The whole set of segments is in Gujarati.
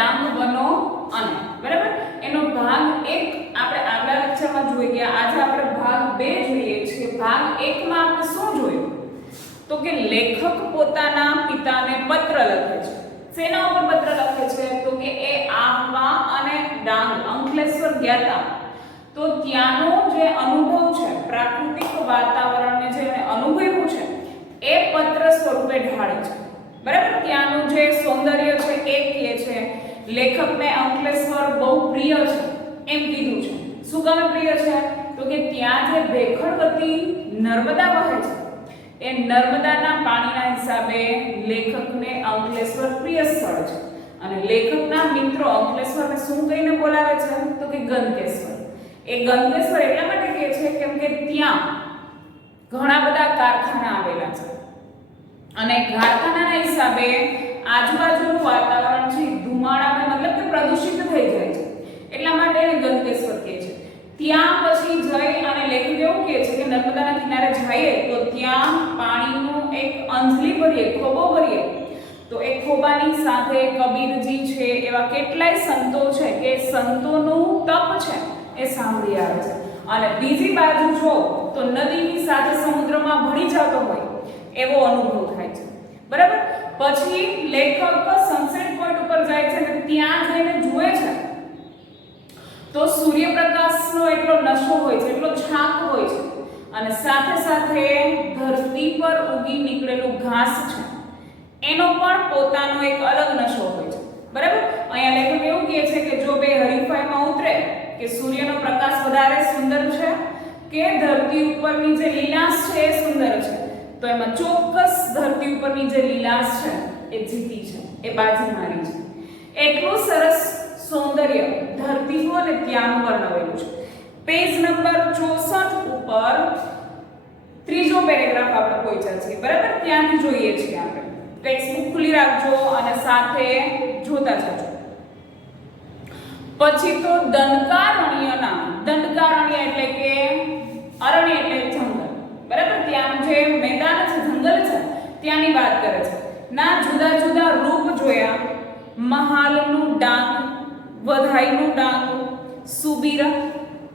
ડાંગ વનો અને બરાબર એનો ભાગ 1 આપણે આગલા લેક્ચરમાં જોઈ ગયા. આજે આપણે ભાગ 2 જોઈએ છીએ. ભાગ 1 માં આપણે શું જોયું તો કે લેખક પોતાના પિતાને પત્ર લખે છે. શેના ઉપર પત્ર લખે છે તો કે એ આહવા અને ડાંગ અંકલેશ્વર ગયા હતા તો ત્યાંનો જે અનુભવ છે પ્રાકૃતિક વાતાવરણને જે એને અનુભવ્યું છે એ પત્ર સ્વરૂપે ઢાળે છે. બરાબર ત્યાંનું જે સૌંદર્ય છે એ કહે છે. લેખકને અંકલેશ્વર બહુ પ્રિય છે એમ કીધું છે. શું કામ પ્રિય છે તો કે ત્યાં જે ભેખડવતી નર્મદા વહે છે એ નર્મદાના પાણીના હિસાબે લેખકને અંકલેશ્વર પ્રિય સ્થળ છે. અને લેખકના મિત્રો અંકલેશ્વરને શું કહીને બોલાવે છે તો કે ગંધકેશ્વર. એ ગંધકેશ્વર એટલા માટે કહે છે કેમ કે ત્યાં ઘણા બધા કારખાના આવેલા છે અને કારખાનાના હિસાબે આજુબાજુનું વાતાવરણ છે ધુમાડામાં મતલબ કે પ્રદૂષિત થઈ જાય છે. એટલા માટે એને ગંધકેશ્વર કહે છે. ત્યાં પછી જઈ અને લેખક એવું કહે છે કે નર્મદાના કિનારે જઈએ તો ત્યાં પાણીનું એક અંજલી ભરીએ ખોબો ભરીએ તો એ ખોબાની સાથે કબીરજી છે એવા કેટલાય સંતો છે કે સંતોનું તપ છે એ સાંભળી આવે છે. અને બીજી બાજુ જો તો નદીની સાથે સમુદ્રમાં ભળી જતો હોય એવો અનુભવ થાય છે. બરાબર પછી લેખક સનસેટ પોઈન્ટ ઉપર જાય છે અને ત્યાં જઈને જુએ છે તો સૂર્યપ્રકાશનો એટલો નશો હોય છે એટલો છાપ હોય છે અને સાથે સાથે ધરતી પર ઉગી નીકળેલું ઘાસ છે એનો પણ પોતાનો એક અલગ નશો હોય છે. બરાબર અહીંયા લેખક એવું કહે છે કે જો બે હરીફાઈમાં ઉતરે કે સૂર્યનો પ્રકાશ વધારે સુંદર છે કે ધરતી ઉપરની જે લીલાશ છે એ સુંદર છે તો એમાં ચોક્કસ ધરતી ઉપરની જે લીલાશ છે એ જીતી છે એ બાજી મારી છે. એટલું સરસ સૌંદર્ય ધરતીનું અને ત્યાંનું વર્ણવેલું છે. પેજ નંબર 64 ઉપર ત્રીજો પેરેગ્રાફ આપણે પહોંચ્યા છીએ. બરાબર ત્યાંથી જોઈએ છીએ આપણે. ટેક્સ્ટબુક ખુલ્લી રાખજો અને સાથે જોતા જજો. પછી તો દંડકારણ્ય એટલે કે અરણ્ય એટલે જંગલ. બરાબર ત્યાંનું જે મેદાન છે જંગલ છે ત્યાંની વાત કરે છે. ના જુદા જુદા રૂપ જોયા. મહાલનું ડાંગ, વધાઈનું ડાંગ, સુબીર,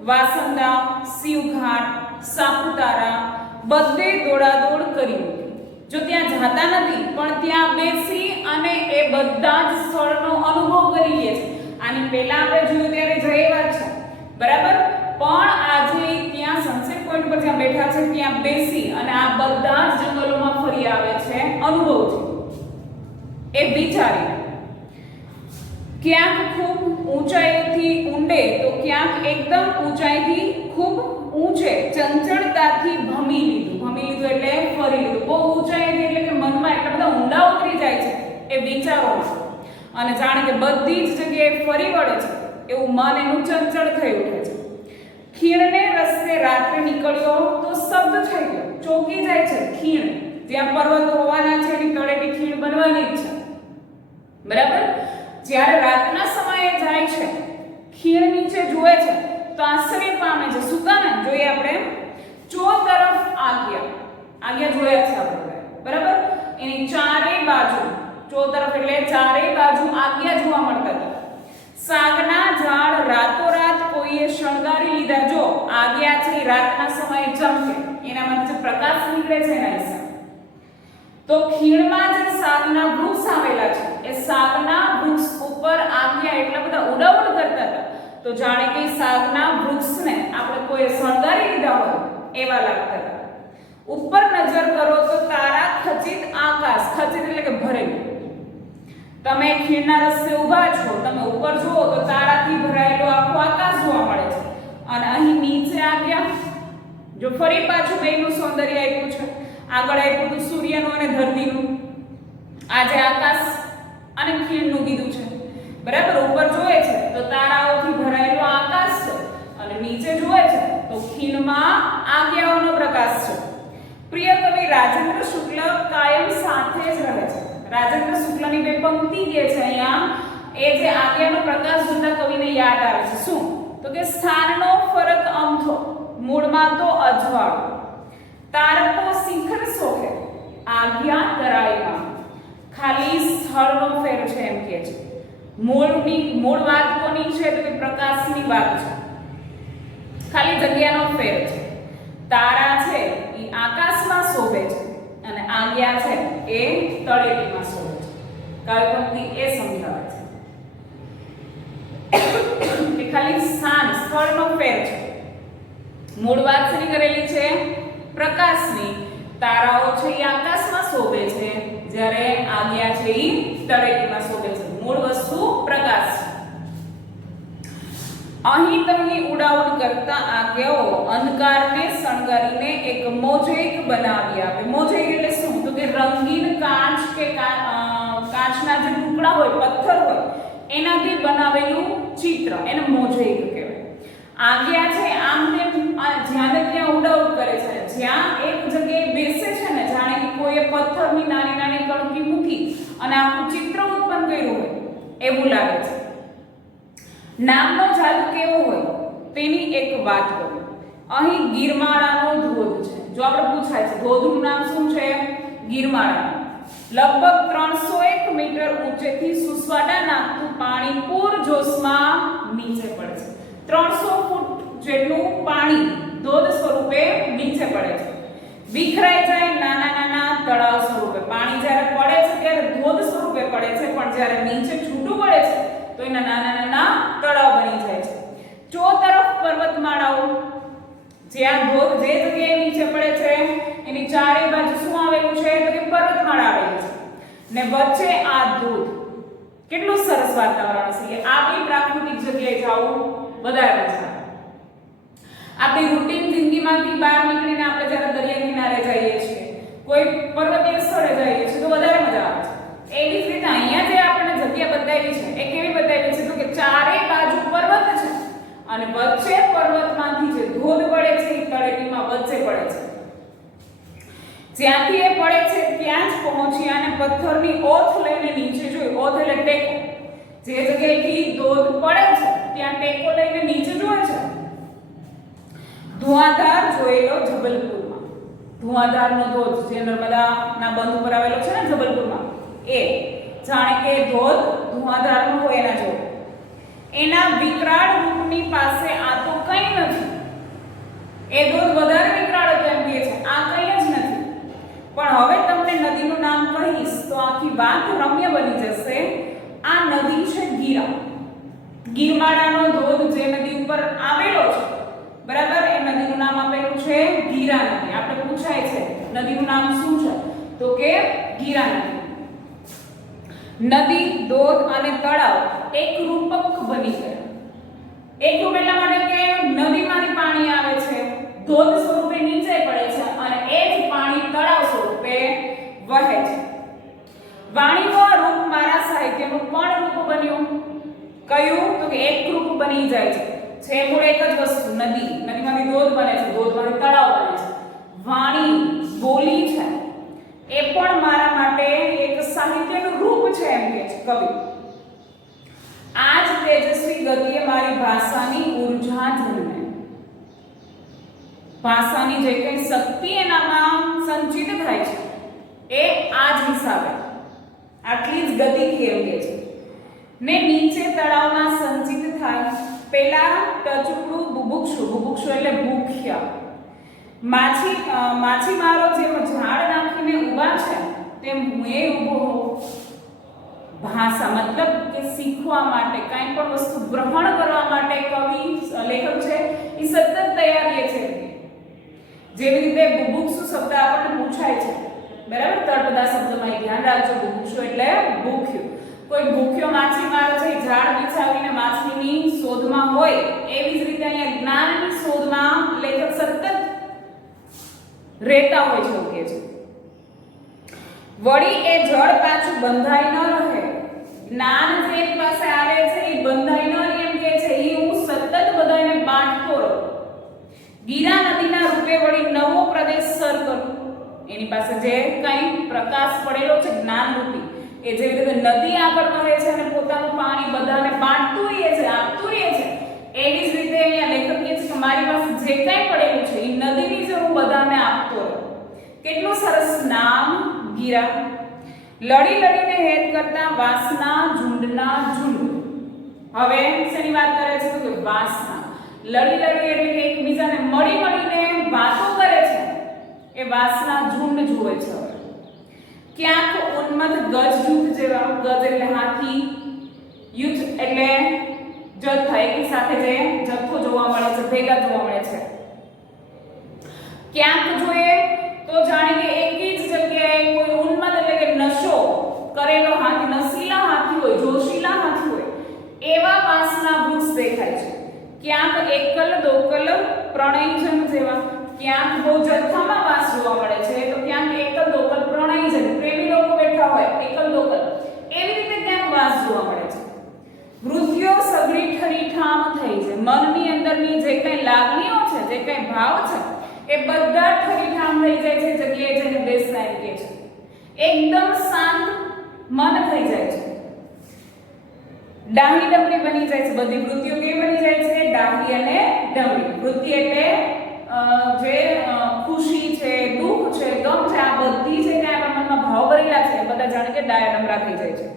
વાસંદા, શિવઘાટ, સાપુતારા બધે દોડાદોડ કરી. જો ત્યાં જાતા નથી પણ ત્યાં બેસી અને એ બધા જ સ્થળનો અનુભવ કરી લે છે. આની પહેલા આપણે જોયું ત્યારે જયેલા છે. બરાબર પણ આજે ત્યાં સનસેટ પોઈન્ટ પર જ્યાં બેઠા છે ત્યાં બેસી અને આ બધા જ જંગલોમાં ફરી આવે છે અનુભવ છે એ વિચારી. ક્યાંક ખૂબ ઊંચાઈથી ઊંડે તો ક્યાંક એકદમ ઊંચાઈથી ખૂબ ઊંચે ચંચળતાથી ભમી લીધું એટલે ફરી લીધું. બહુ ઊંચાઈથી એટલે કે મનમાં એટલા બધા ઊંડા ઉતરી જાય છે એ વિચારો અને જાણે કે બધી જ જગ્યાએ ફરી વળે છે એવું મન એનું ચંચળ થઈ ઉઠે છે. ખીણને રસ્તે રાત્રે નીકળ્યો તો શબ્દ થઈ ગયો. ચોકી જાય છે ખીણ જ્યાં પર્વતો હોવાના છે એની તળેટી ખીણ બનવાની જ છે. બરાબર જ્યારે રાતના સમયે જાય છે ખીણ નીચે જુએ છે તો આશ્ચર્ય પામે છે. શું કામે જોઈએ આપણે ચો તરફ આજ્ઞા જોયા છે આપણે. બરાબર એની ચારે બાજુ ચો તરફ એટલે ચારે બાજુ આજ્ઞા જોવા મળતા હતા. સાગના ઝાડ રાતોરાત કોઈએ શણગારી લીધા. જો આજ્ઞા છે રાતના સમયે ચમકે એનામાંથી જે પ્રકાશ નીકળે છે એના હિસાબે તો ખીણમાં જે સાગના વૃક્ષ આવેલા છે એ સાગના વૃક્ષ ઉપર આજ્ઞા એટલા બધા ઉડાઉડ કરતા હતા તો જાણે કે સાગના વૃક્ષને આપણે કોઈ શણગારી લીધા હોય એવા લાગતા હતા. ઉપર નજર કરો તો તારા ખચિત આકાશ, ખચિત એટલે કે ભરેલું. તમે ખીણના રસ્તે ઊભા છો, તમે ઉપર જુઓ તો તારાથી ભરાયેલું આખું આકાશ જોવા મળે છે અને અહીં નીચે આજ્ઞા. જો ફરી પાછું બેનું સૌંદર્ય આપ્યું છે. આગળ આપ્યું હતું સૂર્યનું અને ધરતીનું, આજે આકાશ અને ખીણનું કીધું છે. બરાબર ઉપર જોઈએ છે તો તારાઓથી ભરાયેલું આકાશ છે અને નીચે જોઈએ છે તો ખીણમાં આજ્ઞાઓનો પ્રકાશ છે. પ્રિય કવિ રાજેન્દ્ર શુક્લ કાયમ સાથે જ રહે છે. રાજેન્દ્ર શુક્લની બે પંક્તિ કે છે અહીંયા એ જે આજ્ઞાનો પ્રકાશ જોતા કવિને યાદ આવે છે. શું તો કે સ્થાનનો ફરક અમથો, મૂળમાં તો અજવાળું, તારકો શિખર શોખે, આજ્ઞા કરાઈમાં. ખાલી સ્થળનો ફેર છે એમ કે છે. મૂળ વાત કોની છે તો કે પ્રકાશની વાત છે, ખાલી જગ્યાનો ફેર છે. તારા છે એ આકાશમાં શોભે છે અને આજ્ઞા છે એ તળેટીમાં શોભે છે. કાવ્ય પંક્તિ એ સમજાવે છે કે ખાલી સ્થાન સ્થળનો ફેર છે. મૂળ વાત શેની કરેલી છે? પ્રકાશની. તારાઓ છે એ આકાશમાં શોભે છે, જ્યારે આજ્ઞા છે એ તળેટીમાં શોભે છે. મૂળ વસ્તુ પ્રકાશ છે. અહીં તમે ઉડાઉડ કરતા આજ્ઞાઓ અંધકારને શણગારીને એક મોઝેક બનાવી આપે. મોઝેક એટલે શું? તો કે રંગીન કાચ કે કાચના જે ટુકડા હોય, પથ્થર હોય, એનાથી બનાવેલું ચિત્ર, એને મોઝેક કહેવાય. આજ્ઞા છે આમ તેમ જ્યાં ત્યાં ઉડાઉડ કરે છે, જ્યાં એક જગ્યાએ બેસે છે ને, જાણે કે કોઈએ પથ્થરની નાની નાની કણકી મૂકી અને આખું ચિત્ર ઉત્પન્ન કર્યું હોય એવું લાગે છે. નામનો જાદુ કેવો હોય તેની એક વાત કરું. અહીં ગિરમાળાનો ધોધ છે. જો આપણે પૂછાય છે ધોધનું નામ શું છે? ગિરમાળા. લગભગ 301 મીટર ઊંચેથી સુસવાટા નાખતું પાણી પૂરજોશમાં નીચે પડે છે. 300 ફૂટ જેટલું પાણી ધોધ સ્વરૂપે નીચે પડે છે. વિખરાઈ જાય નાના નાના તળાવ સ્વરૂપે. પાણી જ્યારે પડે છે ત્યારે ધોધ સ્વરૂપે પડે છે, પણ જ્યારે નીચે છૂટું પડે છે તો એના નાના નાના તળાવ બની જાય છે. ચોતરફ પર્વતમાળાઓ. જ્યાં ધોધ જે જગ્યાએ નીચે પડે છે એની ચારે બાજુ શું આવેલું છે તો કે પર્વતમાળા આવેલી છે, ને વચ્ચે આ ધોધ. કેટલું સરસ વાતાવરણ છે. આવી પ્રાકૃતિક જગ્યાએ જાવું વધારે મજા આવે. આપણી રૂટીન જિંદગીમાંથી બહાર નીકળીને આપણે જ્યારે દરિયા કિનારે જઈએ છીએ, કોઈ પર્વતીય સ્થળે જઈએ છીએ તો વધારે મજા આવે છે. એવી જ રીતે અહીંયા જે આપણે જગ્યા બતાવી છે એ કેવી બતાવી છે તો કે ચારે બાજુ પર્વત છે અને વચ્ચે પર્વતમાંથી જે ધોધ પડે છે એ તળેટીમાં વચ્ચે પડે છે. જ્યાંથી એ પડે છે ત્યાં જ પહોંચી અને પથ્થરની ઓથ લઈને નીચે જોઈ. ઓથ એટલે ટેકો. જે જગ્યાએથી ધોધ પડે છે ત્યાં ટેકો લઈને નીચે જોવે છે. ધુઆધાર જોયેલો જબલપુરમાં. ધુઆધારનો ધોધ જે નર્મદાના બંધ ઉપર આવેલો છે ને જબલપુરમાં, એ જાણે કે ધોધ ધુઆધારનો હોય એના જેવો. એના વિકરાળ રૂપની પાસે આ તો કંઈ નથી. એ ધોધ વધારે વિકરાળ હતો એમ કહે છે, આ કંઈ જ નથી. પણ હવે તમને નદીનું નામ કહીશ તો આખી વાત રમ્ય બની જશે. આ નદી છે ગીરા. ગિરમાળાનો ધોધ જે નદી ઉપર આવેલો છે, બરાબર, એ નદીનું નામ આપેલું છે ગીરા નદી. આપણે પૂછાય છે નદીનું નામ શું છે તો કે ગીરા નદી. નદી, ધોધ અને તળાવ એક રૂપક બની ગયા. એક રૂપ એટલા માટે કે નદીમાંથી પાણી આવે છે, ધોધ સ્વરૂપે નીચે પડે છે અને એ જ પાણી તળાવ સ્વરૂપે વહે છે. વાણીનું આ રૂપ મારા સાહિત્યનું પણ રૂપ બન્યું. કયું તો કે એક રૂપ બની જાય છે. છે મૂળ એક જ વસ્તુ, નદી. નદીમાંથી ધોધ બને છે, ધોધમાંથી તળાવ બને છે. વાણી, બોલી છે, એ પણ મારા માટે એક સાહિત્યનું રૂપ છે એમ કે છે કવિ. આ જ તેજસ્વી ગતિએ મારી ભાષાની ઉર્જા જન્મે. ભાષાની જે કંઈ શક્તિ એનામાં સંચિત થાય છે એ આ જ હિસાબે, આટલી જ ગતિથી એમ કે છે. ને નીચે તળાવમાં સંચિત થાય. પેલા ટચુકડું બુભુક્ષુ. બુભુક્ષુ એટલે ભૂખ્યા. માછીમારો જેમ ઝાડ નાખીને ઊભા છે તેમ હું એ ઊભો હોઉં. ભાષા મતલબ કે શીખવા માટે, કાંઈ પણ વસ્તુ ગ્રહણ કરવા માટે કવિ લેખક છે એ સતત તૈયારી છે. જેવી રીતે બુભુક્ષુ શબ્દ આપણને પૂછાય છે, બરાબર, તળપદા શબ્દમાં ધ્યાન રાખજો. બુભુક્ષુ એટલે ભૂખ્યું. કોઈ ભૂખ્યો માછીમાર છે ઝાડ બિછાવીને માછલીની શોધમાં હોય, એવી જ રીતે અહીંયા જ્ઞાનની શોધમાં લેખક સતત રહેતા હોય છે એવું કહે છે. વળી એ જળ પાછું બંધાઈ ન રહે. જ્ઞાન જે એની પાસે આવે છે એ બંધાઈ ન રહે એમ કહે છે. એ હું સતત બધાને બાંટતો રહું. ગીરા નદીના રૂપે વળી નવો પ્રદેશ સર કરું. એની પાસે જે કંઈ પ્રકાશ પડેલો છે જ્ઞાન રૂપી, એ જેવી રીતે નદી આગળ વહે છે અને પોતાનું પાણી બધાને બાંટતું રહે છે, આપતું રહે છે, એવી જ રીતે અહીંયા લેખક કહે છે કે મારી પાસે જે કંઈ પડેલું છે એ નદીની જેમ હું બધાને આપતો રહું. કેટલું સરસ નામ ગીરા. લડી લડીને હેત કરતા વાંસના ઝુંડના ઝુંડ. હવે શેની વાત કરે છે? તો કે વાંસના. લડી લડી એટલે કે એકબીજાને મળી મળીને વાતો કરે છે, એ વાંસના ઝુંડ જુએ છે. ક્યાંક ઉન્મત્ત ગજ જૂથ જેવા, ગજ એટલે હાથી, યુથ એટલે જથ્થા, એકી સાથે જે જથ્થો જોવા મળે છે, ભેગા જોવા મળે છે. ક્યાંક જોઈએ તો જાણે કે એકી જ જગ્યાએ કોઈ ઉન્મત્ત એટલે કે નશો કરેલો હાથી, નશીલા હાથી હોય, જોશીલા હાથી હોય, એવા વાંસના વૃક્ષ દેખાય છે. ક્યાંક એકલ દોકલ પ્રણયજન જેવા, ક્યાંક બહુ જથ્થામાં વાંસ જોવા મળે છે, તો ક્યાંક એકલ દોકલ પ્રણયજન, પ્રેમી લોકો બેઠા હોય એકલ દોકલ, એવી રીતે ક્યાંક વાંસ જોવા મળે છે. વૃદ્ધિઓ સગડી ઠરીઠામ થઈ છે. મનની અંદરની જે કઈ લાગણીઓ છે, જે કઈ ભાવ છે, એ બધા ઠરીઠામ થઈ જાય છે. જગ્યાએ જઈને બેસતા એમ કે છે. એકદમ શાંત મન થઈ જાય છે. ડાહી ડમરી બની જાય છે. બધી વૃત્તિઓ કેવી બની જાય છે? ડાહી અને ડમરી. વૃત્તિ એટલે જે ખુશી છે, દુઃખ છે, ગમ છે, આ બધી જે કઈ આપણા મનમાં ભાવ ભરેલા છે, એ બધા જાણે કે ડાયા ડમરા થઈ જાય છે.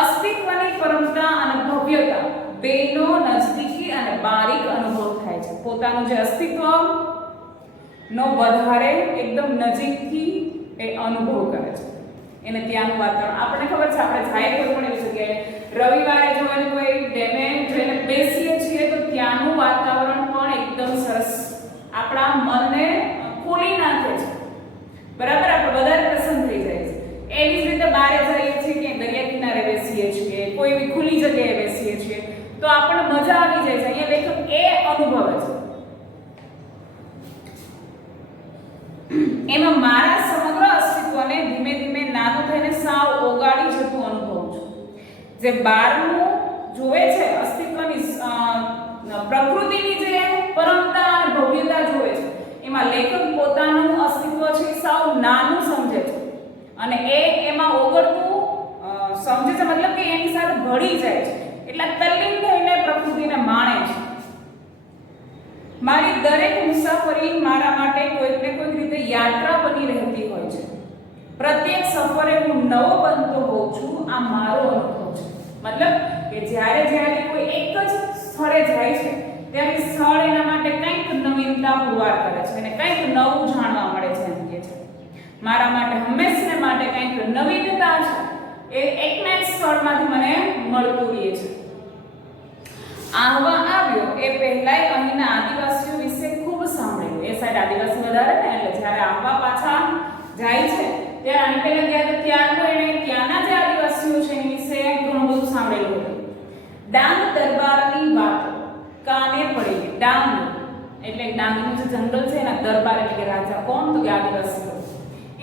અસ્તિત્વની પરમતા અને ભવ્યતા બેનો નજદીકી અને બારીક અનુભવ થાય છે. પોતાનું જે અસ્તિત્વ નો વધારે એકદમ નજીકથી એ અનુભવ કરે છે. એને ત્યાંનું વાતાવરણ આપણને ખબર છે, આપણે જાય કોઈ પણ એવી જગ્યાએ રવિવારે જો એને કોઈ ડેમે જઈને બેસીએ છીએ તો ત્યાંનું વાતાવરણ પણ એકદમ સરસ આપણા મનને ખોલી નાખે છે. બરાબર, આપણે વધારે પ્રસન્ન થઈ જાય છે. એવી જ રીતે બહાર જઈએ છીએ કે દરિયા કિનારે બેસીએ છીએ, કોઈ એવી ખુલ્લી જગ્યાએ બેસીએ છીએ તો આપણને મજા આવી જાય છે. અહીંયા લેખક એ અનુભવે છે. એમાં મારા સમગ્ર અસ્તિત્વને ધીમે ધીમે નાનું થઈને સાવ ઓગાળી જતું અનુભવું છું. જે બહારનું જોવે છે, અસ્તિત્વની પ્રકૃતિની જે પરમતા અને ભવ્યતા જોવે છે, એમાં લેખક પોતાનું અસ્તિત્વ છે સાવ નાનું સમજે છે અને એમાં ઓગળતું સમજે છે, મતલબ કે એની સાથે ભળી જાય છે. એટલે તલ્લીન થઈને પ્રકૃતિને માણે છે. મારી દરેક મુસાફરી મારા માટે કોઈક ને કોઈક રીતે યાત્રા બની રહેતી હોય છે. પ્રત્યેક સફરે હું નવો બનતો હોઉં છું. આ મારો અનુભવ છે. મતલબ કે જ્યારે કોઈ એક જ સ્થળે જાય છે ત્યારે સ્થળ એના માટે કંઈક નવીનતા પુરવાર કરે છે અને કંઈક નવું જાણવા મળે છે. એમ કહે છે મારા માટે હંમેશને માટે કંઈક નવીનતા છે એ એકના એક સ્થળમાંથી મને મળતું રહે છે. આહવા આવ્યો એ પહેલાય અહીંના આદિવાસીઓ વિશે ખૂબ સાંભળ્યું. એ સાઈડ આદિવાસી વધારે ને, એટલે જ્યારે આહવા પાછા જાય છે ત્યારે આની પહેલા ગયા તો ત્યારનો એને ત્યાંના જે આદિવાસીઓ છે એની વિશે ઘણું બધું સાંભળેલું હતું. ડાંગ દરબારની વાતો કાને પડી. ડાંગ એટલે ડાંગનું જે જંગલ છે એના દરબાર એટલે કે રાજા કોણ? તો કે આદિવાસીઓ.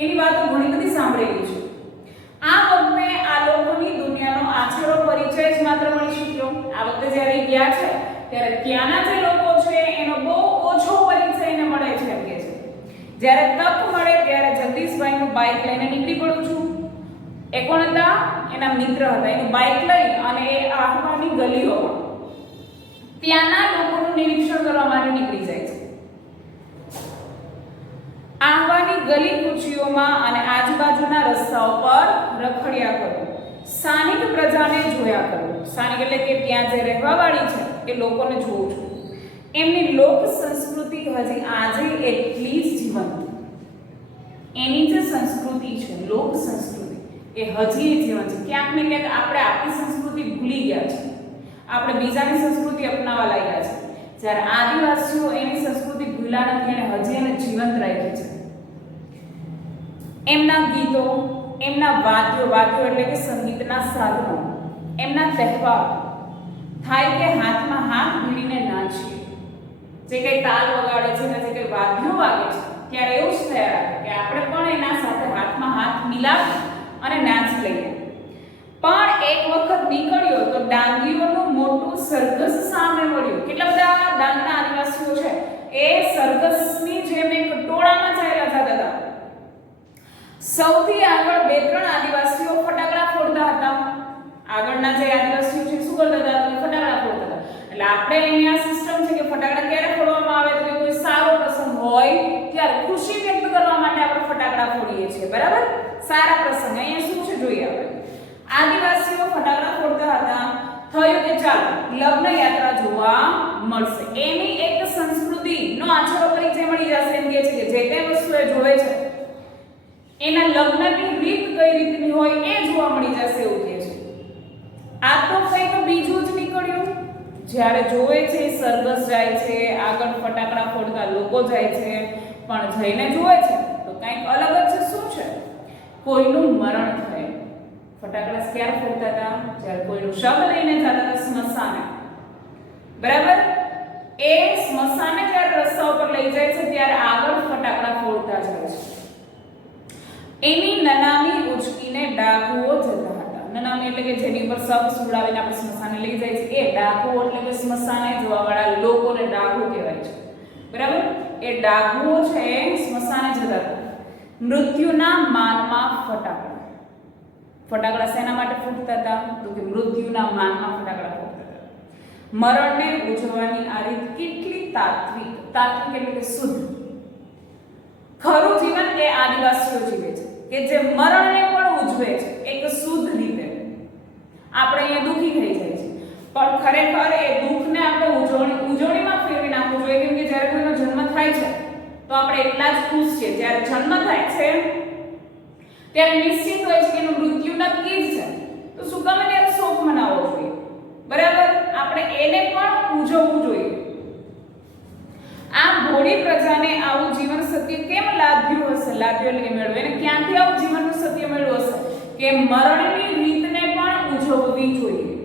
એની વાતો ઘણી બધી સાંભળેલી છે. આ વખતે આ લોકોની દુનિયાનો આછડો પરિચય જ માત્ર મળી શક્યો. આ વખતે જ્યારે ગયા છે ત્યારે ત્યાંના જે લોકો છે એનો બહુ ઓછો પરિચય એને મળે છે. એમ કે છે જ્યારે તક મળે ત્યારે જગદીશભાઈનું બાઇક લઈને નીકળી પડું છું. એ કોણ હતા? એના મિત્ર હતા. એનું બાઇક લઈ અને એ આહવાની ગલીઓમાં ત્યાંના લોકોનું નિરીક્ષણ કરવા માટે નીકળી જાય છે. આહવાની ગલી કુચીઓમાં અને આજુબાજુના રસ્તાઓ પર રખડ્યા કરું. સ્થાનિક પ્રજાને જોયા કરું. સ્થાનિક એટલે કે ત્યાં જે રહેવાવાળી છે એ લોકોને જોઉં છું. એમની લોક સંસ્કૃતિ હજી આજે એટલી જ જીવંત. એની જે સંસ્કૃતિ છે, લોક સંસ્કૃતિ, એ હજી જીવંત છે. ક્યાંક ને ક્યાંક આપણે આપણી સંસ્કૃતિ ભૂલી ગયા છે. આપણે બીજાની સંસ્કૃતિ અપનાવવા લાગ્યા છે. જ્યારે આદિવાસીઓ એની સંસ્કૃતિ ભૂલા નથી અને હજી એને જીવંત રાખી છે. એમના ગીતો, એમના વાદ્યો એટલે કે સંગીતના સાધનો, એમના તહેવાર થાય કે હાથમાં હાથ ભીડીને નાચીએ. જે કંઈ તાલ વગાડે છે ને જે કંઈ વાદ્યો વાગે છે ત્યારે એવું જ થયા કે આપણે પણ એના સાથે હાથમાં હાથ મિલાવી અને નાચી લઈએ. પણ એક વખત નીકળ્યો તો ડાંગીઓનું મોટું સરઘસ સામે મળ્યું. કેટલા બધા ડાંગના આદિવાસીઓ છે એ સરઘસની જેમ એક ટોળામાં ચાલ્યા જતા હતા. સૌથી આગળ બે ત્રણ આદિવાસીઓ ફટાકડા ફોડતા હતા. આગળના જે આદિવાસીઓ છે શું કરતા હતા? તો ફટાકડા ફોડતા હતા. એટલે આપણે અહીંયા સિસ્ટમ છે કે ફટાકડા ક્યારે ફોડવામાં આવે તો કોઈ સારો પ્રસંગ હોય ત્યારે ખુશી વ્યક્ત કરવા માટે આપણે ફટાકડા ફોડીએ છીએ. બરાબર? સારા પ્રસંગ અહીંયા શું જોઈએ આપણે. આદિવાસીઓ ફટાકડા ફોડતા હતા. થયું કે ચાલો લગ્ન યાત્રા જોવા મળશે. એની એક સંસ્કૃતિનો આછો પરિચય મળી જશે. એમ કહે છે કે જે તે વસ્તુ એ જોવે છે એના લગ્નની રીત કઈ રીતની હોય એ જોવા મળી જશે એવું કહે છે. આ તો કંઈક બીજું જ નીકળ્યું. જ્યારે જોવે છે સરઘસ જાય છે, આગળ ફટાકડા ફોડતા લોકો જાય છે, પણ જઈને જોવે છે તો કંઈક અલગ જ છે. શું છે? કોઈનું મરણ થાય. ફટાકડા ક્યારે ફોડતા હતા? જ્યારે કોઈનું શબ લઈને જતા હતા સ્મશાને. બરાબર? એ સ્મશાને જ્યારે રસ્તા ઉપર લઈ જાય છે ત્યારે આગળ ફટાકડા ફોડતા જાય છે. એની નનામી ઉચકીને ડાકુઓ જતા હતા. નનામી એટલે કે જેની ઉપર શબ સુવડાવીને આપણે સ્મશાને લઈ જાય છે એ ડાકુઓ, એટલે કે સ્મશાને જવાવાળા લોકોને ડાકુ કહેવાય છે. બરાબર? એ ડાકુઓ છે સ્મશાને જતા હતા. મૃત્યુના માનમાં ફટાકડા. ફટાકડા શેના માટે ફૂટતા હતા? તો કે મૃત્યુના માનમાં ફટાકડા ફૂટતા હતા. મરણને ઉજવવાની આ રીત કેટલી તાત્વિક. તાત્વિક એટલે કે શુદ્ધ. ખરું જીવન એ આદિવાસીઓ જીવે છે કે જે મરણને પણ ઉજવે છે એક શુદ્ધ રીતે. આપણે અહીંયા દુઃખી થઈ જાય છે પણ ખરેખર એ દુઃખને આપણે ઉજવણીમાં ફેરવી નાખવું જોઈએ. કેમ કે જ્યારે કોઈનો જન્મ થાય છે તો આપણે એટલા જ ખુશ છીએ. જ્યારે જન્મ થાય છે ત્યારે નિશ્ચિત હોય છે કે એનું મૃત્યુ નક્કી જ છે, તો શું ગમે ત્યારે શોક મનાવવો જોઈએ. બરાબર? આપણે એને પણ ઉજવવું જોઈએ. આ ભોળી પ્રજાને આવું જીવન સત્ય કેમ લાદ્યું હશે? લાદ્યું એટલે કે મેળવ્યું. એને ક્યાંથી આવું જીવનનું સત્ય મળ્યું હશે કે મરણની રીતને પણ ઉજવવી જોઈએ.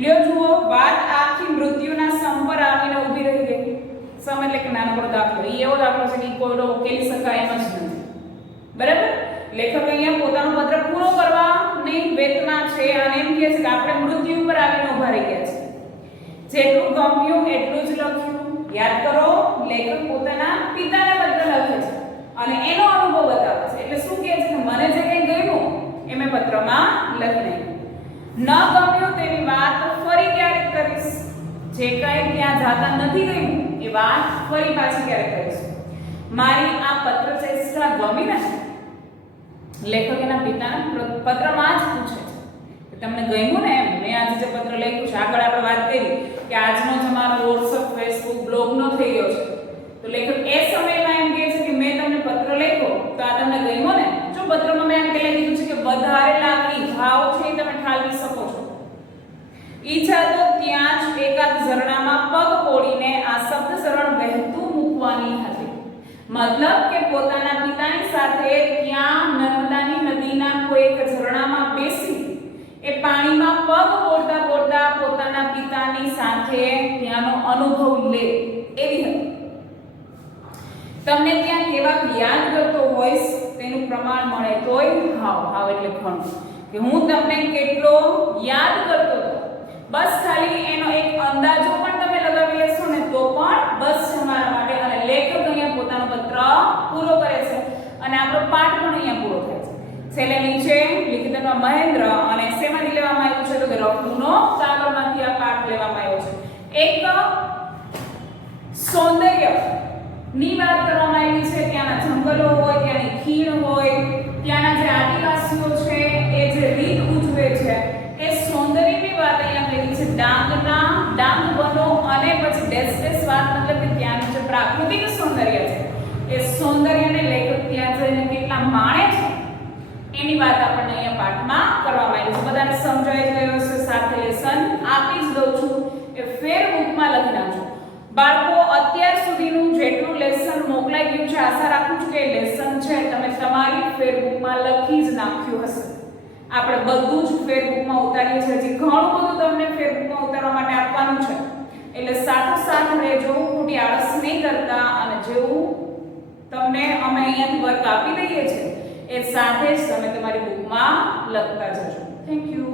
લ્યો જુઓ, વાત આખી મૃત્યુના સમ પર આવીને ઊભી રહી ગઈ. સમ એટલે કે નાનકડો દાખલો. એ એવો દાખલો છે કે કોઈનો ઉકેલી શકાય એમ જ નથી. બરાબર? લેખક અહીંયા પોતાનો પત્ર પૂરો કરવાની વેતના છે અને એમ કહે છે કે આપણે મૃત્યુ ઉપર આવીને ઊભા રહી ગયા છે. જેટલું ગમ્યું એટલું જ લખ્યું. યાદ કરો, લેખક પોતાના પિતાને પત્ર લખે છે અને એનો અનુભવ બતાવે છે. એટલે શું કહે છે કે મને જે કંઈ ગમ્યું એ મેં પત્રમાં લખી નાખ્યું. ન ગમ્યું તેની વાત ફરી ક્યારેક કરીશ. જે કંઈ ત્યાં જાતા નથી ગયું એ વાત ફરી પાછી ક્યારેક કરીશ. મારી આ પત્ર ચેષ્ટા ગમી નથી. લેખક એના પિતાને પત્રમાં જ પૂછે છે કે તમને ગમ્યું ને? એમ મેં આજે જે પત્ર લખ્યું છે. આગળ આપણે વાત કરી કે આજનો જમાનો WhatsApp, Facebook, બ્લોગનો થઈ ગયો છે. તો લેખક એ સમયમાં એમ કહે છે કે મેં તમને પત્ર લખ્યો તો આ તમને ગમ્યો ને? જો પત્રમાં મેં પહેલા કીધું છે કે વધારે લાગણી ભાવ છે એ તમે ઠાલવી શકો છો. ઈચ્છા તો ત્યાં જ એકાદ ઝરણામાં પગ પોડીને આ શબ્દ શરણ વહેતું મૂકવાની હતી. મતલબ કે પોતાના પિતાની સાથે ત્યાં નર્મદાની નદીના કોઈ એક ઝરણામાં બેસી એ પાણીમાં પગ બોળતા બોળતા પોતાના પિતાની સાથે ત્યાંનો અનુભવ લે એવી હતી. તમને ત્યાં કેવા યાદ કરતો હોઈશ તેનું પ્રમાણ મળે તોય હાવ એટલે ઘણું કે હું તમને કેટલો યાદ કરતો હતો. બસ ખાલી એનો એક અંદાજો પણ તમે લગાવી લેશો ને તો પણ બસ છે મારા માટે. અને લેખક અહીંયા પોતાનો પત્ર પૂરો કરે છે અને આપણો પાઠ પણ અહીંયા પૂરો થાય છે. છેલ્લે નીચે લિખિતમાં મહેન્દ્ર અને શેમાંથી લેવામાં આવ્યું છે તો કે રફુનો કાગળમાંથી આ પાઠ લેવામાં આવ્યો છે. એક સૌંદર્ય ની વાત કરવામાં આવી છે. ત્યાંના જંગલો હોય, ત્યાંની ખીણ હોય, ત્યાંના જે આદિવાસીઓ છે એ જે રીત ઉજવે છે એ સૌંદર્યની વાત અહીંયા કરી છે. ડાંગ વનો અને પછી ડેસ્ટેસ વાત મતલબ કે ત્યાંનું જે પ્રાકૃતિક સૌંદર્ય છે એ સૌંદર્યને લેખક ત્યાં જઈને કેટલા માણે છે એની વાત આપણને અહીંયા પાઠમાં કરવામાં આવી છે. બધાને સમજાઈ ગયો છે? સાથે લેસન આપી જ દઉં છું, એ ફેર બુકમાં લખી નાખજો. બાળકો, અત્યાર સુધીનું જેટલું લેસન મોકલાઈ ગયું છે આશા રાખું છું કે લેસન છે તમે તમારી ફેર બુકમાં લખી જ નાખ્યું હશે. આપણે બધું જ ફેર બુકમાં ઉતાર્યું છે. હજી ઘણું બધું તમને ફેર બુકમાં ઉતારવા માટે આપવાનું છે. એટલે સાથોસાથ રહેજો, ખોટી આળસ નહીં કરતા. અને જેવું તમને અમે અહીંયાથી વર્ક આપી દઈએ છીએ એ સાથે જ તમે તમારી બુકમાં લખતા જજો. Thank you.